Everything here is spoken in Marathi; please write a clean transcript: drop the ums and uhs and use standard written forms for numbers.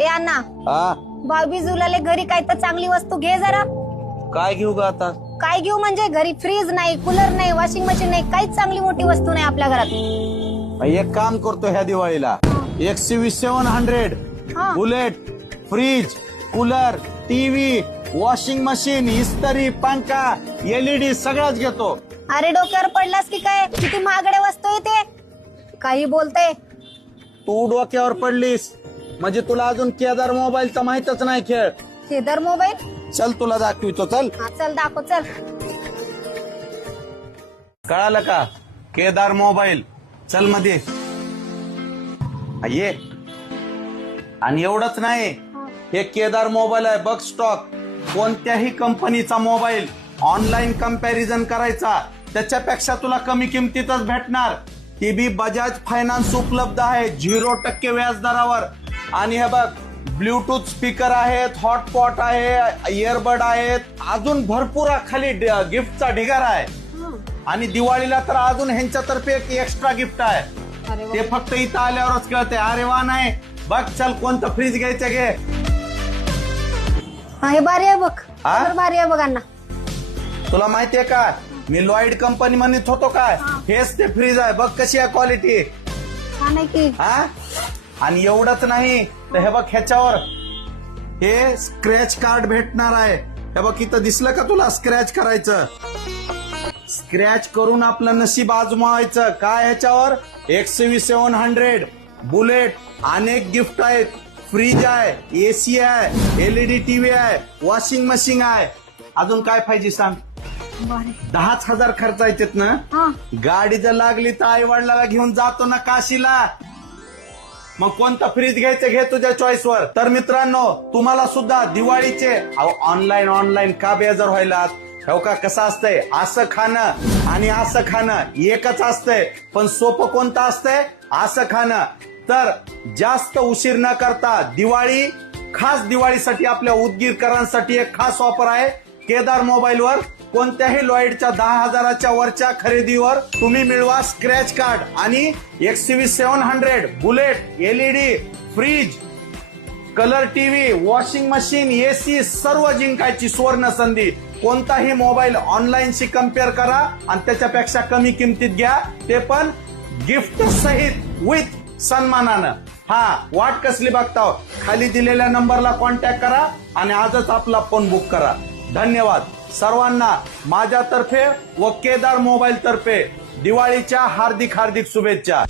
ए अण्णा, हा भाऊबीज जुलाले घरी काय तर चांगली वस्तू घे जरा. काय घेऊ ग आता? काय घेऊ म्हणजे घरी फ्रीज नाही, कूलर नाही, वॉशिंग मशीन नाही, काहीच चांगली मोठी वस्तू नाही आपल्या घरात. एक काम करतो ह्या दिवाळीला, XUV 700 हा. Bullet, fridge, cooler, TV, washing machine, इस्त्री, पंखा, LED सगळंच घेतो. अरे डोक्यावर पडलास की काय? किती महागड्या वस्तू येते, काही बोलते. तू डोक्यावर पडलीस म्हणजे तुला अजून केदार मोबाईलचा माहितच नाही खेळ. केदार मोबाईल? चल तुला दाखवितो, चल. हा चल दाखव चल. कळालं का? केदार मोबाईल, चल मध्ये ये. आणि एवढंच नाही, हे केदार मोबाईल आहे बघ स्टॉक. कोणत्याही कंपनीचा मोबाईल ऑनलाईन कंपॅरिझन करायचा, त्याच्यापेक्षा तुला कमी किमतीतच भेटणार. ती बी बजाज फायनान्स उपलब्ध आहे 0% व्याजदरावर. आणि हे बघ, ब्लूटूथ स्पीकर आहेत, हॉटपॉट आहे, इयरबड आहेत, अजून भरपूर खाली गिफ्टचा ढिगारा आहे. आणि दिवाळीला तर अजून ह्यांच्यातर्फे एक एक्स्ट्रा गिफ्ट आहे, ते फक्त इथं आल्यावरच कळते. अरे वा, नाही बघ, चल कोणतं फ्रीज घ्यायचं घे. हे भारी आहे बघ, हा? भारी आहे बघ अण्णा. तुला माहितीये का, मी लॉइड कंपनी म्हणत होतो काय, हेच ते फ्रीज आहे. बघ कशी आहे क्वालिटी. छान आहे की. हा. आणि एवढंच नाही तर हे बघ, ह्याच्यावर हे स्क्रॅच कार्ड भेटणार आहे. हे बघ, इथं दिसलं का तुला स्क्रॅच करायचं? स्क्रॅच करून आपलं नशीब आजमावायचं. काय ह्याच्यावर? XUV 700 बुलेट, अनेक गिफ्ट आहेत. फ्रीज आहे, AC आहे, LED टीव्ही आहे, वॉशिंग मशीन आहे. अजून काय पाहिजे सांग? 10,000 खर्चायचेत ना. हा. गाडी जर लागली तर आई वडिलाला घेऊन जातो ना काशीला. मग कोणता फ्रीज घ्यायचं घे तुझ्या चॉईसवर. तर मित्रांनो, तुम्हाला सुद्धा दिवाळीचे ऑनलाईन का बेजार व्हायला? हो का, कसं असतंय, असं खाणं आणि असं खाणं एकच असतंय, पण सोपं कोणतं असतंय? असं खाणं. तर जास्त उशीर न करता दिवाळी, खास दिवाळीसाठी आपल्या उदगीरकरांसाठी एक खास ऑफर आहे केदार मोबाईलवर. कोणत्याही लॉइडच्या 10,000च्या वरच्या खरेदीवर तुम्ही मिळवा स्क्रॅच कार्ड आणि XUV 700 Bullet, LED, fridge, colour TV, washing machine, AC सर्व जिंकायची सुवर्ण संधी. कोणताही मोबाईल ऑनलाईनशी कम्पेअर करा आणि त्याच्यापेक्षा कमी किमतीत घ्या, ते पण गिफ्ट सहित विथ सन्मानानं. हा, वाट कसली बघताव? खाली दिलेल्या नंबरला कॉन्टॅक्ट करा आणि आजच आपला फोन बुक करा. धन्यवाद सर्वांना माझ्यातर्फे व केदार मोबाईल तर्फे दिवाळीच्या हार्दिक शुभेच्छा.